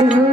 Mm-hmm.